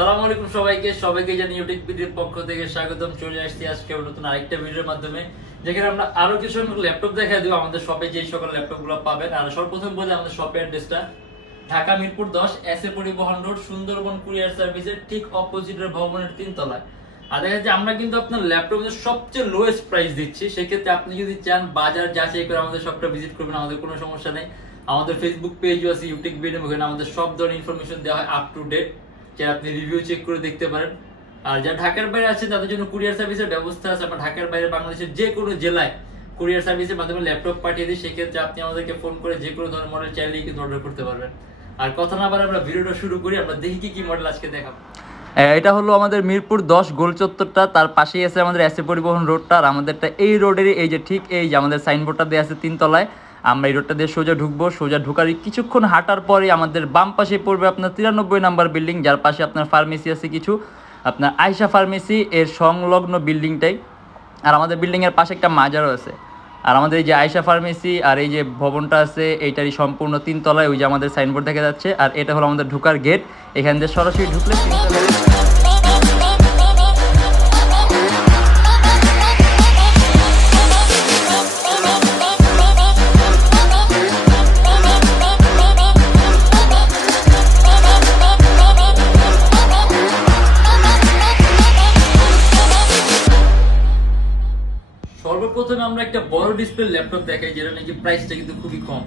আসসালামু আলাইকুম সবাইকে জানি Youtechbd এর পক্ষ থেকে স্বাগতম। চলে আসছি আজকে নতুন আরেকটা ভিডিওর মাধ্যমে, যেখানে আমরা আরো কিছু ল্যাপটপ দেখাই দেব। আমাদের শপে যে সকল ল্যাপটপগুলো পাবেন, আর সর্বপ্রথম বলে আমাদের শপের অ্যাড্রেসটা ঢাকা মিরপুর 10 এসএ পরিবহন রোড, সুন্দরবন কুরিয়ার সার্ভিসের ঠিক অপোজিটের ভবনের 3 তলায়। আর দেখা যাচ্ছে আমরা কিন্তু আপনার ল্যাপটপের সবচেয়ে লোয়েস্ট প্রাইস দিচ্ছি। সেক্ষেত্রে আপনি যদি চান বাজার যাচাই করে আমাদের শপটা ভিজিট করবেন, আমাদের কোনো সমস্যা নেই। আমাদের ফেসবুক পেজও আছে Youtechbd, ওখানে আমাদের সব ধরনের ইনফরমেশন দেওয়া হয় আপ টু ডেট, যে আপনি রিভিউ চেক করে দেখতে পারেন। আর যারা ঢাকার বাইরে আছে তাদের জন্য কুরিয়ার সার্ভিসের ব্যবস্থা আছে। আমরা ঢাকার বাইরে বাংলাদেশের যে কোনো জেলায় কুরিয়ার সার্ভিসের মাধ্যমে ল্যাপটপ পাঠিয়ে দিই। সেক্ষেত্রে আপনি আমাদেরকে ফোন করে যে কোনো ধরনের মডেল চাইলেই কিন্তু অর্ডার করতে পারবেন। আর কথা না বলে আমরা ভিডিওটা শুরু করি। আমরা দেখি কি মডেল আজকে দেখাবো। এটা হলো আমাদের মিরপুর 10 গোল চত্বরটা, তার পাশেই আছে আমাদের এসএ পরিবহন রোডটা। আর আমাদেরটা এই রোডেরই এই যে ঠিক এই যে আমাদের সাইনবোর্ডটা দেওয়া আছে 3 তলায়। আমরা এই রোডটা দিয়ে সোজা ঢুকবো। সোজা ঢুকার কিছুক্ষণ হাঁটার পরে আমাদের বাম পাশে পড়বে আপনার 93 নাম্বার বিল্ডিং, যার পাশে আপনার ফার্মেসি আছে কিছু, আপনার আয়শা ফার্মেসি এর সংলগ্ন বিল্ডিংটাই। আর আমাদের বিল্ডিংয়ের পাশে একটা মাজারও আছে। আর আমাদের এই যে আয়শা ফার্মেসি আর এই যে ভবনটা আছে এইটারই সম্পূর্ণ 3 তলায় ওই যে আমাদের সাইনবোর্ড দেখা যাচ্ছে। আর এটা হলো আমাদের ঢুকার গেট। এখান দিয়ে সরাসরি ঢুকলে 3 তলায় সর্বপ্রথমে আমরা একটা বড় ডিসপ্লে ল্যাপটপ দেখাই, যেটা নাকি প্রাইসটা কিন্তু খুবই কম।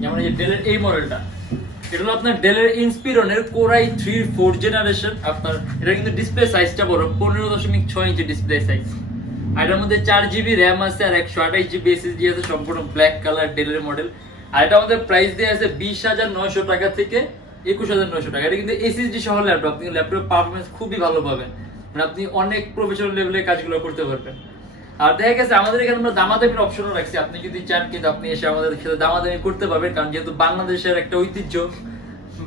যেমন এই যে ডেলের এই মডেলটা, এটা হলো আপনার ডেলের ইন্সপিরনের Core i3 4th জেনারেশন। আপনার এটা কিন্তু ডিসপ্লে সাইজটা বড়, 15.6 ইঞ্চি ডিসপ্লে সাইজ। আর এটার মধ্যে 4GB র্যাম আছে আর 128GB SSD আছে, সম্পূর্ণ ব্ল্যাক কালার ডেলের মডেল। আর এটা আমাদের প্রাইস দেওয়া আছে 20,900 টাকা থেকে 21,900 টাকা। এটা কিন্তু SSD সহ ল্যাপটপ, আপনি ল্যাপটপ পারফরমেন্স খুবই ভালো পাবেন, মানে আপনি অনেক প্রফেশনাল লেভেলের কাজগুলো করতে পারবেন। আর দেখা গেছে আমাদের এখানে আমরা দামাদামির অপশনও রাখছি, আপনি যদি চান কিন্তু আপনি এসে আমাদের সাথে দামাদামি করতে পারবেন। কারণ যেহেতু বাংলাদেশের একটা ঐতিহ্য,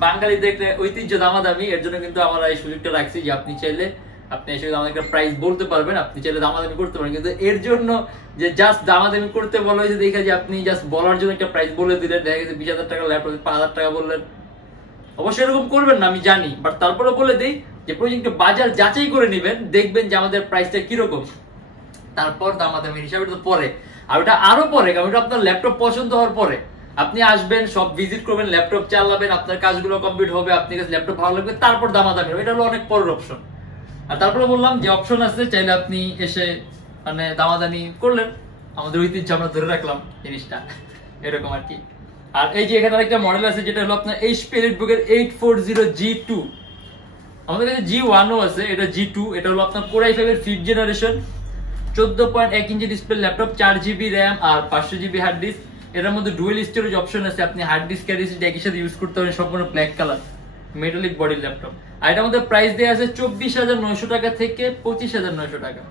বাঙালিদের একটা ঐতিহ্য দামাদামি, এর জন্য কিন্তু আমরা এই সুযোগটা রাখছি যে আপনি চাইলে আপনি এসে আমাদের একটা প্রাইস বলতে পারবেন, আপনি চাইলে দামাদামি করতে পারেন। কিন্তু এর জন্য যে জাস্ট দামাদামি করতে বলা হয়েছে দেখা যে আপনি জাস্ট বলার জন্য একটা প্রাইস বলে দিলেন, দেখা গেছে 20,000 টাকা ল্যাপটপ 5,000 টাকা বললেন। অবশ্যই এরকম করবেন না, আমি জানি, বাট তারপরে বলে দিই যে প্রয়োজনটা বাজার যাচাই করে নেবেন, দেখবেন যে আমাদের প্রাইসটা কিরকম, তারপর দামাদামি হিসাবে তো পরে। আর ওটা আরো পরে, কারণ ওটা আপনার ল্যাপটপ পছন্দ হওয়ার পরে আপনি আসবেন, সব ভিজিট করবেন, ল্যাপটপ চালাবেন, আপনার কাজগুলো কমপ্লিট হবে, আপনার কাছে ল্যাপটপ ভালো লাগবে, তারপর দামাদামি। এটা হলো অনেক পরের অপশন। আর তারপরে বললাম যে অপশন আছে, চাইলে আপনি এসে মানে দামাদামি করলেন, আমাদের ঐতিহ্য আমরা ধরে রাখলাম জিনিসটা, এরকম আর কি। আর এই যে এখানে আরেকটা মডেল আছে, যেটা হলো আপনার HP এলিটবুকের 840G2। আমাদের কাছে G1ও আছে, এটা G2। এটা হলো আপনার Core i5 এর 5th generation, 14.1 inch display laptop, 4GB RAM আর 500GB হার্ড ডিস্ক। এটার মধ্যে ডুয়েল স্টোরেজ অপশন আছে, আপনি হার্ড ডিস্ক আর এসএসডি একই সাথে ইউজ করতে পারেন। সম্পূর্ণ black colour metallic body laptop. আর এটার মধ্যে প্রাইস দেওয়া আছে 24,900 টাকা থেকে 25,900 টাকা।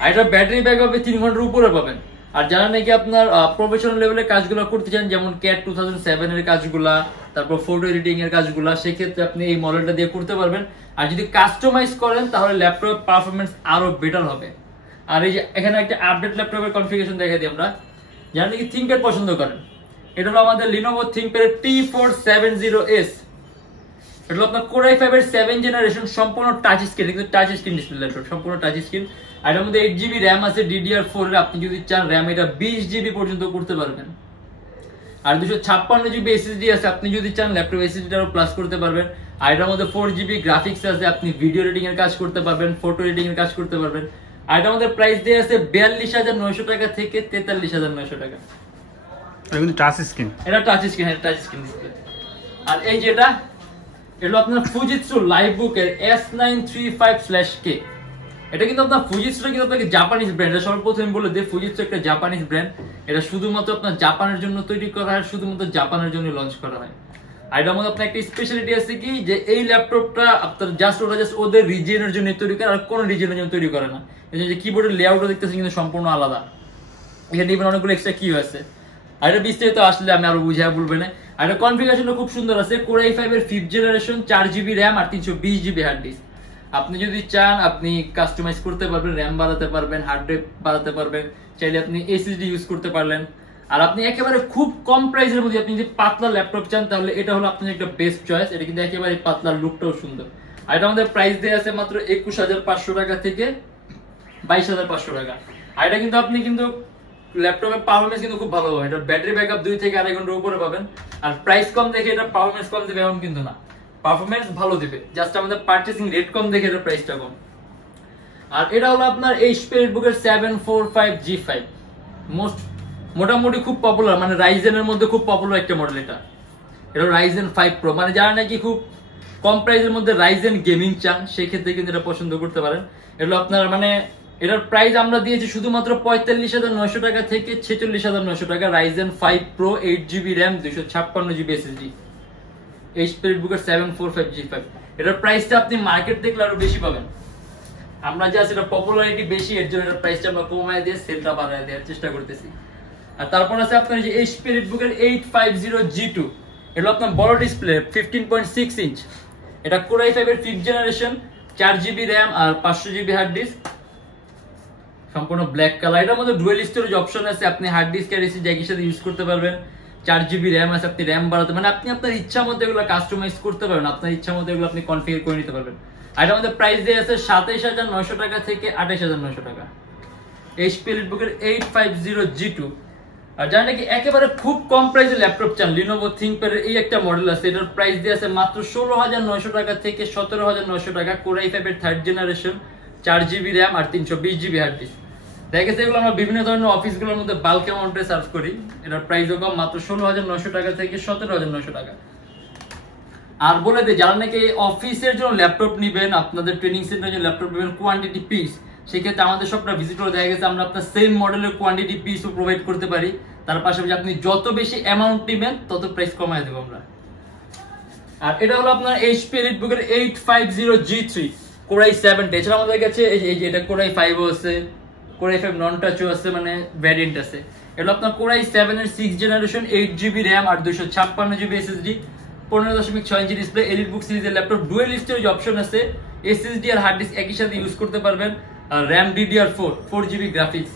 আর এটা ব্যাটারি ব্যাকআপে 3 ঘন্টার উপরে পাবেন। আর যারা নাকি আপনার প্রফেশনাল লেভেলের কাজগুলো করতে চান, যেমন CAT 2007 এর কাজগুলা, তারপর ফটো এডিটিং এর কাজগুলা, সেক্ষেত্রে আপনি এই মডেলটা দিয়ে করতে পারবেন। আর যদি কাস্টমাইজ করেন তাহলে ল্যাপটপ পারফরমেন্স আরো বেটার হবে। আর এই যে এখানে একটা আপডেট ল্যাপটপের কনফিগারেশন দেখাই দিই আমরা, যারা নাকি থিংকপ্যাড পছন্দ করেন। এটা হলো আমাদের Lenovo ThinkPad T470S। এটা হলো আপনার Core i5 এর 7th জেনারেশন, সম্পূর্ণ টাচ স্ক্রিন, কিন্তু টাচ স্ক্রিন ডিসপ্লে ল্যাপটপ, সম্পূর্ণ টাচ স্ক্রিন। আর এর মধ্যে 8GB র্যাম আছে DDR4 এর, আপনি যদি চান র্যাম এটা 20GB পর্যন্ত করতে পারবেন। আর 256GB SSD আছে, আপনি যদি চান ল্যাপটপ SSD আরো প্লাস করতে পারবেন। আর এটার মধ্যে 4GB গ্রাফিক্স আছে, আপনি ভিডিও এডিটিং এর কাজ করতে পারবেন, ফটো এডিটিং এর কাজ করতে পারবেন। আর এটা আমাদের প্রাইস দেয়া আছে 42,900 টাকা থেকে 43,900 টাকা। এটা কিন্তু টাচ স্ক্রিন, এটা টাচ স্ক্রিন, এটা টাচ স্ক্রিন ডিসপ্লে। আর এই যেটা এটা আপনার Fujitsu Livebook এর S935/K। এটা কিন্তু আপনার Fujitsu কিন্তু আপনাকে জাপানিজ ব্র্যান্ড, এটা সর্বপ্রথম বলে দেই Fujitsu একটা জাপানিজ ব্র্যান্ড। এটা শুধুমাত্র আপনার জাপানের জন্য তৈরি করা হয়, শুধুমাত্র জাপানের জন্য লঞ্চ করা হয়। আর এটার মধ্যে আপনার একটা স্পেশালিটি আছে কি, যে এই ল্যাপটপটা আপনার জাস্ট ওদের রিজিয়নের জন্য তৈরি করে, আর কোনো রিজিয়নের জন্য তৈরি করে না। এই যে কিবোর্ডের লেআউটও দেখতেছেন কিন্তু সম্পূর্ণ আলাদা, এখানে ইভেন অনেকগুলো এক্সট্রা কি আছে। আর এটা বিস্তারিত আসলে আমি আরো বুঝিয়ে বলবো না। আর এটা কনফিগারেশনটা খুব সুন্দর আছে, Core i5 এর 5th জেনারেশন, 4GB র্যাম আর 320GB হার্ড ডিস্ক। আপনি যদি চান আপনি কাস্টমাইজ করতে পারবেন, র্যাম বাড়াতে পারবেন, হার্ড ড্রাইভ বাড়াতে পারবেন, চাইলে আপনি SSD ইউজ করতে পারলেন। আর আপনি একেবারে খুব কম প্রাইসের মধ্যে আপনি যদি পাতলা ল্যাপটপ চান তাহলে এটা হলো আপনার একটা বেস্ট চয়েস। এটা কিন্তু একেবারে পাতলা, লুকটাও সুন্দর। আর এটা আমাদের প্রাইস দেয়া আছে মাত্র 21500 টাকা থেকে 22500 টাকা। আর এটা কিন্তু আপনি কিন্তু ল্যাপটপের পারফরম্যান্স কিন্তু খুব ভালো হবে, এটা ব্যাটারি ব্যাকআপ 2 থেকে 2.5 ঘন্টার উপরে পাবেন। আর প্রাইস কম দেখে এটা পারফরম্যান্স কম দিবে এমন কিন্তু না, পারফরম্যান্স ভালো দিবে, জাস্ট আমাদের পারচেসিং রেট কম দেখে এটা প্রাইসটা কম। আর এটা হলো আপনার এইচপি এলিটবুকের 745G5, মোটামুটি খুব পপুলার, মানে রাইজেনের মধ্যে খুব পপুলার একটা মডেল। এটা রাইজেন 5 প্রো, মানে যারা নাকি খুব কম প্রাইসের মধ্যে রাইজেন গেমিং চান সেই ক্ষেত্রে কিন্তু এটা পছন্দ করতে পারেন। এটা আপনার মানে এটার প্রাইস আমরা দিয়েছি শুধুমাত্র 45,900 টাকা থেকে 46,900 টাকা। Ryzen 5 pro 8GB RAM 256GB SSD HP এলিটবুকের 745G5। এটার প্রাইসটা আপনি মার্কেট দেখলে আরো বেশি পাবেন, আমরা জাস্ট এটা পপুলারিটি বেশি এর জন্য এটার প্রাইসটা আমরা কমায় দিয়ে সেলটা বাড়ায় দেওয়ার চেষ্টা করতেছি। আর তারপর আছে আপনার যে এইচপি এলিটবুকের 850G2, এটা আপনার বড় ডিসপ্লে 15.6 ইঞ্চ, এটা কোর i5 এর 5th জেনারেশন, 4GB র্যাম আর 500GB হার্ড ডিস্ক, সম্পূর্ণ ব্ল্যাক কালার। এটার মধ্যে ডুয়াল স্টোরেজ অপশন আছে, আপনি হার্ড ডিস্ক আর এসএসডি একই সাথে ইউজ করতে পারবেন। 4GB র্যাম আছে, আপনি র্যাম বাড়াতে মানে আপনি আপনার ইচ্ছা মতো এগুলো কাস্টমাইজ করতে পারবেন, আপনার ইচ্ছা মতো এগুলো আপনি কনফিগার করে নিতে পারবেন। আর এটার মধ্যে প্রাইস দেয়া আছে 27900 টাকা থেকে 28900 টাকা এইচপি এলিটবুকের 850G2। আর যারা নাকি একেবারে খুব কম প্রাইসে ল্যাপটপ চান, লিনোভো থিংকপ্যাড এই একটা মডেল আছে, এটার প্রাইস দেয়া আছে মাত্র 16900 টাকা থেকে 17900 টাকা। কোর i5 এর 3rd জেনারেশন, 4GB র্যাম আর 320GB হার্ড ডিস্ক। দেখা গেছে এগুলো আমরা বিভিন্ন ধরনের অফিসগুলোর মধ্যে বাল্ক অ্যামাউন্টে সার্ভ করি, এটার প্রাইসও কম, মাত্র 16900 টাকা থেকে 17900 টাকা। আর বলে দিই যারা নাকি অফিসের জন্য ল্যাপটপ নেবেন, আপনাদের ট্রেনিং সেন্টারের জন্য ল্যাপটপ নেবেন কোয়ান্টিটি পিস, সেক্ষেত্রে আমাদের সবটা ভিজিট করে দেখা গেছে আমরা আপনার সেম মডেলের কোয়ান্টিটি পিসও প্রোভাইড করতে পারি। তার পাশাপাশি আপনি যত বেশি অ্যামাউন্ট নেবেন তত প্রাইস কমায় দেবো আমরা। আর এটা হলো আপনার এইচপি এলিটবুকের 850G3 কোর i7, এছাড়া আমাদের কাছে এই যে এটা কোর i5 আছে, কোর i5 নন টাচও আছে, মানে ভ্যারিয়েন্ট আছে। এটা আপনার কোর i7 এর 6th জেনারেশন, 8GB র্যাম আর 256GB SSD, 15.6 inch display, EliteBook সিরিজের ল্যাপটপ, ডুয়াল স্টোরেজ অপশন আছে, এসএসডি আর হার্ড ডিস্ক একই সাথে ইউজ করতে পারবেন। আর র্যাম DDR4, 4GB গ্রাফিক্স,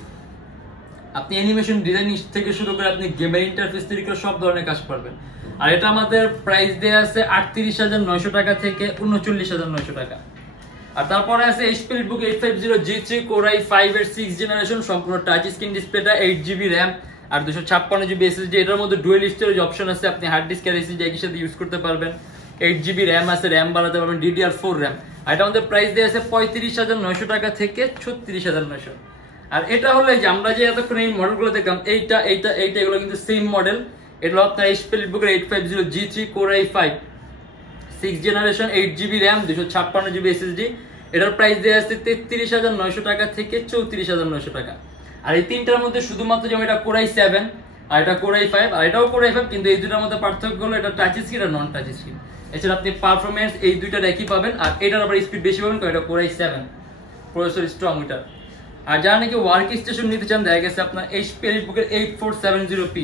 আপনি অ্যানিমেশন ডিজাইন থেকে শুরু করে আপনি গেমের ইন্টারফেস তৈরি করে সব ধরনের কাজ পারবেন। আর এটা আমাদের প্রাইস দেয়া আছে 38900 টাকা থেকে 39900 টাকা। আর তারপরে আছে HP EliteBook 850G3 core i5 এর 6th জেনারেশন, সম্পূর্ণ টাচ স্ক্রিন ডিসপ্লেটা, 8GB র্যাম আর 256GB SSD। এটার মধ্যে ডুয়াল স্টোরেজ অপশন আছে, আপনি হার্ড ডিস্ক আর এসএসডি একই সাথে ইউজ করতে পারবেন। 8GB র্যাম আছে, র্যাম বাড়াতে পারবেন, DDR4 র্যাম। আর এটা আমাদের প্রাইস দেয়া আছে 35900 টাকা থেকে 36900। আর এটা হলো যে আমরা যে এতক্ষণ এই মডেলগুলো দেখলাম, এইটা এগুলো কিন্তু সেম মডেল। এটা আপনার এইচপি এলিটবুকের 850G3 core i5 6th generation, 8GB RAM 256GB SSD। এটার প্রাইস দেয়া আছে 33900 টাকা থেকে 34900 টাকা। আর এই তিনটার মধ্যে শুধুমাত্র যেমন এটা কোর i7 আর এটা কোর i5 আর এটাও কোর i5, কিন্তু এই দুটার মধ্যে পার্থক্য হলো এটা টাচ স্ক্রিন আর নন টাচ স্ক্রিন। এছাড়া আপনি পারফরম্যান্স এই দুইটার একই পাবেন, আর এটার আবার স্পিড বেশি পাবেন, কারণ এটা কোর i7 প্রসেসর স্ট্রং ওইটার। আর যারা নাকি ওয়ার্ক স্টেশন নিতে চান, দেখা গেছে আপনার এইচপি এলিটবুকের 8470P,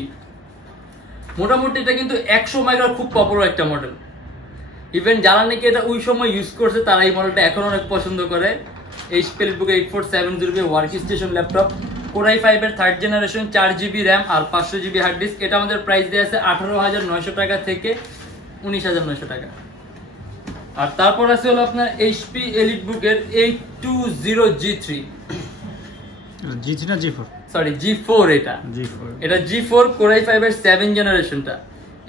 মোটামুটি এটা কিন্তু 100 মাইক্রোর খুব পপুলার একটা মডেল। ইভেন যারা নাকি এটা ওই সময় ইউজ করছে তারা এই মডেলটা এখন অনেক পছন্দ করে। এইচপি এলিটবুকের 8470P workstation laptop, core i5 এর 3rd জেনারেশন, 4GB র্যাম আর 500GB হার্ড ডিস্ক। এটা আমাদের প্রাইস দেয়া আছে 18900 টাকা থেকে 19900 টাকা। আর তারপর আছে হলো আপনার এইচপি এলিটবুকের 820G3, G3 না G4? সরি G4, এটা G4 কোর i5 এর 7th জেনারেশনটা,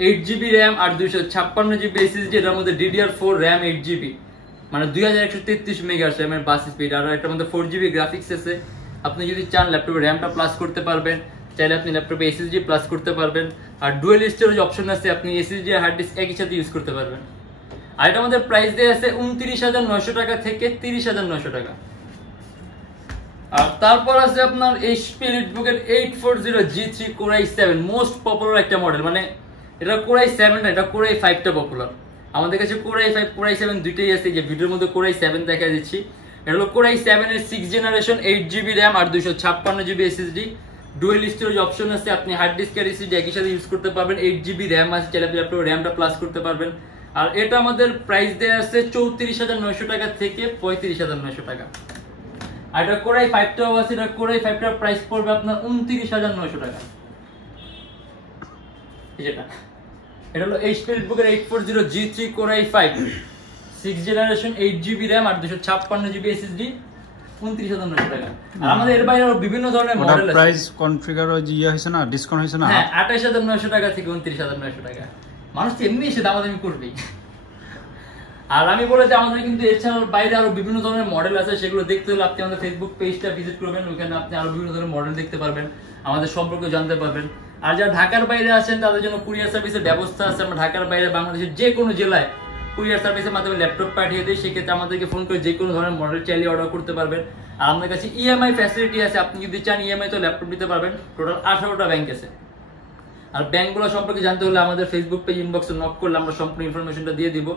8GB র্যাম আর 256GB SSD। এটার মধ্যে DDR4 র্যাম 8GB, মানে 2133 মেগাহার্টজ র্যামের বাস স্পিড। আর এটার মধ্যে 4GB গ্রাফিক্স আছে। আপনি যদি চান ল্যাপটপে র্যামটা প্লাস করতে পারবেন, চাইলে আপনি ল্যাপটপে SSD প্লাস করতে পারবেন। আর ডুয়াল স্টোরেজ অপশন আছে, আপনি SSD আর হার্ড ডিস্ক একই সাথে ইউজ করতে পারবেন। আর এটা আমাদের প্রাইস দেয়া আছে 29900 টাকা থেকে 30900 টাকা। আর তারপর আছে আপনার এইচপি এলিটবুকের 840G3 core i7, most popular একটা মডেল, মানে এটা কোর i7 না, এটা কোর i5টা পপুলার। আমাদের কাছে কোর i5 কোর i7 দুইটাই আছে, যে ভিডিওর মধ্যে কোর i7 দেখা দিচ্ছি। এটা হলো কোর i7 এর 6th জেনারেশন, 8GB র্যাম আর 256GB SSD, dual storage option আছে, আপনি হার্ড ডিস্ক আর এসএসডি একই সাথে ইউজ করতে পারবেন। 8GB র্যাম আছে, চাইলে আপনি ল্যাপটপে র্যামটা প্লাস করতে পারবেন। আর এটা আমাদের প্রাইস দেয়া আছে 34900 টাকা থেকে 35900 টাকা। আর এটা কোর i5টাও আছে, এটা কোর i5টার প্রাইস পড়বে আপনার 29900 টাকা। এটা হলো এইচপি এলিটবুকের 840G3 core i5 6 generation 8GB RAM আর 256GB SSD 29,900 টাকা। আর আমাদের এর বাইরে আরো বিভিন্ন ধরনের মডেল আছে। প্রাইস কনফিগার হইছে না, ডিসকাউন্ট হইছে না? হ্যাঁ 28,900 টাকা থেকে 29,900 টাকা। মানুষ তো এমনি এসে দামাদামি করবেই। আর আমি বলে যে আমাদের কিন্তু এছাড়াও বাইরে আরো বিভিন্ন ধরনের মডেল আছে, সেগুলো দেখতে হলে আপনি আমাদের ফেসবুক পেজটা ভিজিট করবেন, ওখানে আপনি আরো বিভিন্ন ধরনের মডেল দেখতে পারবেন, আমাদের সম্পর্কে জানতে পারবেন। আর যারা ঢাকার বাইরে আছেন তাদের জন্য কুরিয়ার সার্ভিসের ব্যবস্থা আছে। আমরা ঢাকার বাইরে বাংলাদেশের যে কোনো জেলায় কুরিয়ার সার্ভিসের মাধ্যমে ল্যাপটপ পাঠিয়ে দিই, সেক্ষেত্রে আমাদেরকে ফোন করে যে কোনো ধরনের মডেল চাইলে অর্ডার করতে পারবেন। আর আমাদের কাছে ইএমআই ফ্যাসিলিটি আছে, আপনি যদি চান ইএমআই তো ল্যাপটপ নিতে পারবেন। টোটাল 18টা ব্যাংক আছে। আর ব্যাংকগুলো সম্পর্কে জানতে হলে আমাদের ফেসবুক পেজ ইনবক্সে নক করলে আমরা সম্পূর্ণ ইনফরমেশনটা দিয়ে দিব।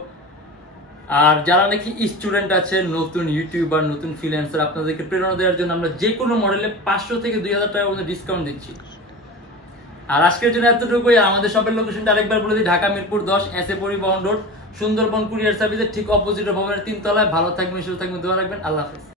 আর যারা নাকি স্টুডেন্ট আছে, নতুন ইউটিউবার, নতুন ফ্রিল্যান্সার, আপনাদেরকে প্রেরণা দেওয়ার জন্য আমরা যে কোনো মডেলে 500 থেকে 2,000 টাকা পর্যন্ত ডিসকাউন্ট দিচ্ছি। আর আজকের জন্য এতটুকুই। আমাদের শপের লোকেশনটা আরেকবার বলে দিই, ঢাকা মিরপুর 10 এসএ পরিবহন রোড, সুন্দরবন কুরিয়ার সার্ভিসের ঠিক অপোজিট ভবনের 3 তলায়। ভালো থাকবেন, সুস্থ থাকবেন, দোয়া রাখবেন। আল্লাহ হাফেজ।